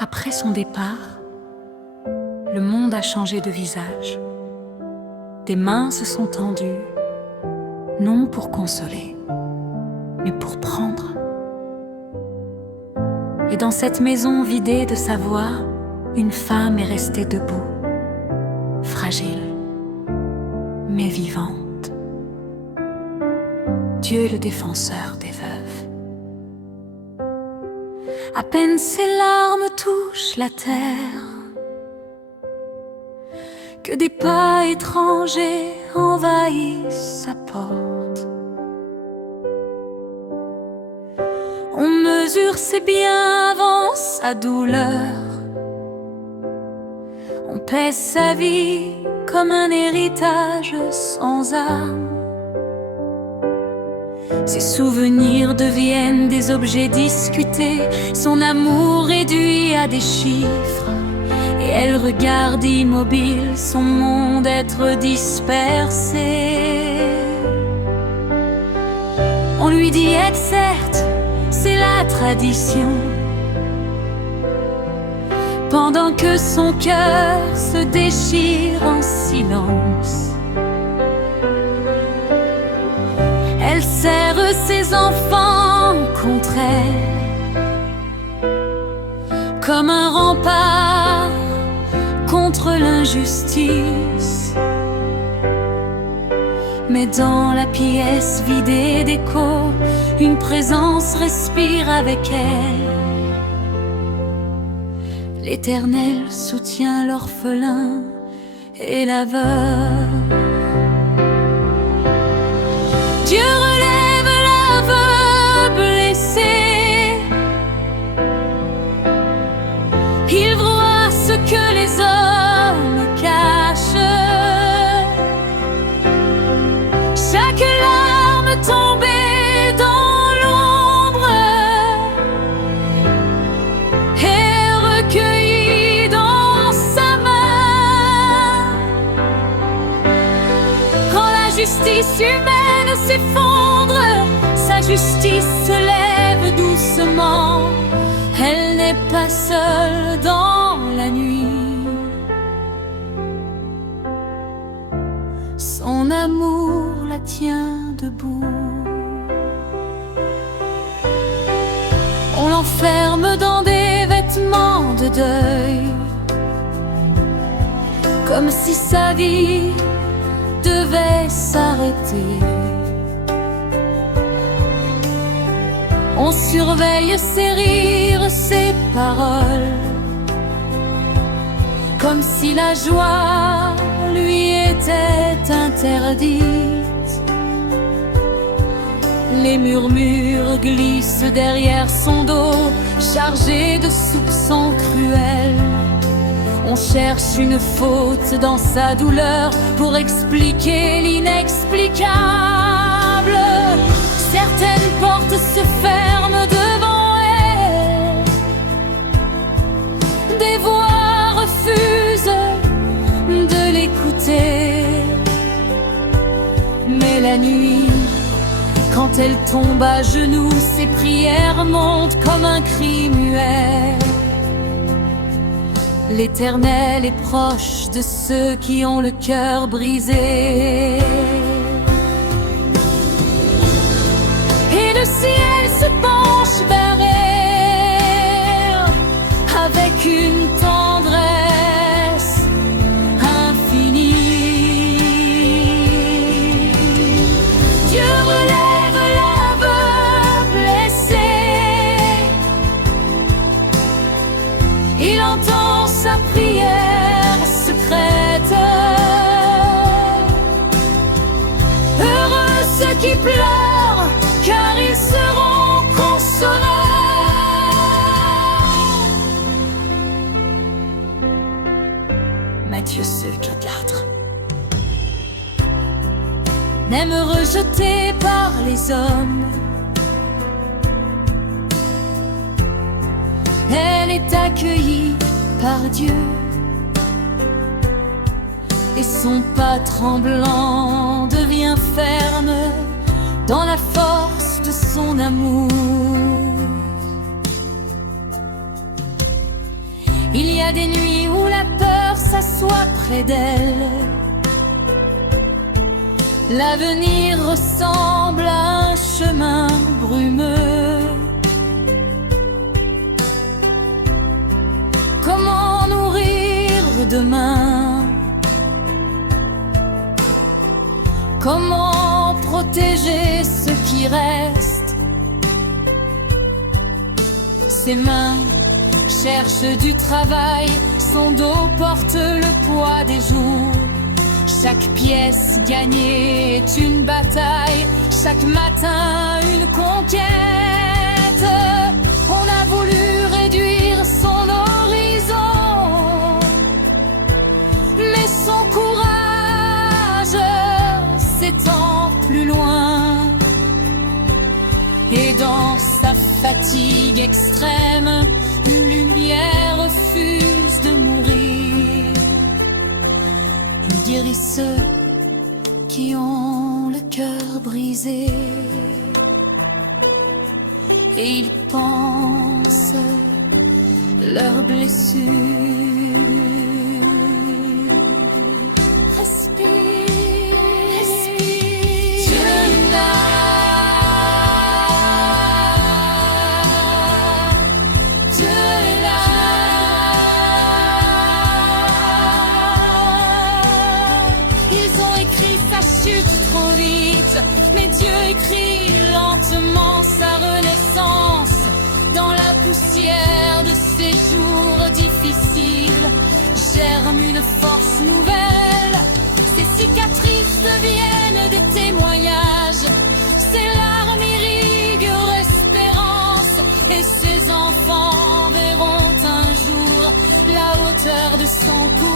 Après son départ, le monde a changé de visage. Des mains se sont tendues, non pour consoler, mais pour prendre. Et dans cette maison vidée de sa voix, une femme est restée debout, fragile, mais vivante. Dieu est le défenseur des veuves. À peine ses larmes touchent la terre, que des pas étrangers envahissent sa porte. On mesure ses biens avant sa douleur, on pèse sa vie comme un héritage sans âme. Ses souvenirs deviennent des objets discutés, son amour réduit à des chiffres. Et elle regarde immobile son monde être dispersé. On lui dit accepte, c'est la tradition, pendant que son cœur se déchire en silence. Elle serre ses enfants contre elle, comme un rempart contre l'injustice. Mais dans la pièce vidée d'écho, une présence respire avec elle. L'Éternel soutient l'orphelin et la veuve. Dieu relève la veuve blessée. Il voit ce que les hommes cachent. Chaque larme tombée dans l'ombre est recueillie dans sa main. Quand la justice humaine s'effondre, sa justice se lève doucement. Elle n'est pas seule dans la nuit. Son amour la tient debout. On l'enferme dans des vêtements de deuil, comme si sa vie devait s'arrêter. On surveille ses rires, ses paroles, comme si la joie lui était interdite. Les murmures glissent derrière son dos, chargés de soupçons cruels. On cherche une faute dans sa douleur pour expliquer l'inexplicable. Certaines portes se ferment devant elle, des voix refusent de l'écouter. Mais la nuit, quand elle tombe à genoux, ses prières montent comme un cri muet. L'Éternel est proche de ceux qui ont le cœur brisé. Et le ciel se penche vers elle avec une tendresse infinie. Dieu relève la veuve blessée. Il entend sa prière secrète. Heureux ceux qui pleurent, car ils seront consolés. Matthieu 24. Même rejeté par les hommes, elle est accueillie par Dieu. Et son pas tremblant devient ferme dans la force de son amour. Il y a des nuits où la peur s'assoit près d'elle. L'avenir ressemble à un chemin brumeux. Comment nourrir demain? Comment protéger ce qui reste? Ses mains cherchent du travail, son dos porte le poids des jours. Chaque pièce gagnée est une bataille, chaque matin une conquête. On a voulu réduire son horizon, mais son courage s'étend plus loin. Et dans sa fatigue extrême, une lumière refuse de mourir. Il guérit ceux qui ont le cœur brisé, et il pense leurs blessures. Respire, respire. Dieu est là. Dieu est là. Ils ont écrit sa chute trop vite, mais Dieu écrit lentement sa renaissance. Dans la poussière de ces jours difficiles, germe une force nouvelle. Ces cicatrices deviennent des témoignages. Ces larmes irriguent l'espérance. Et ces enfants verront un jour la hauteur de son courage.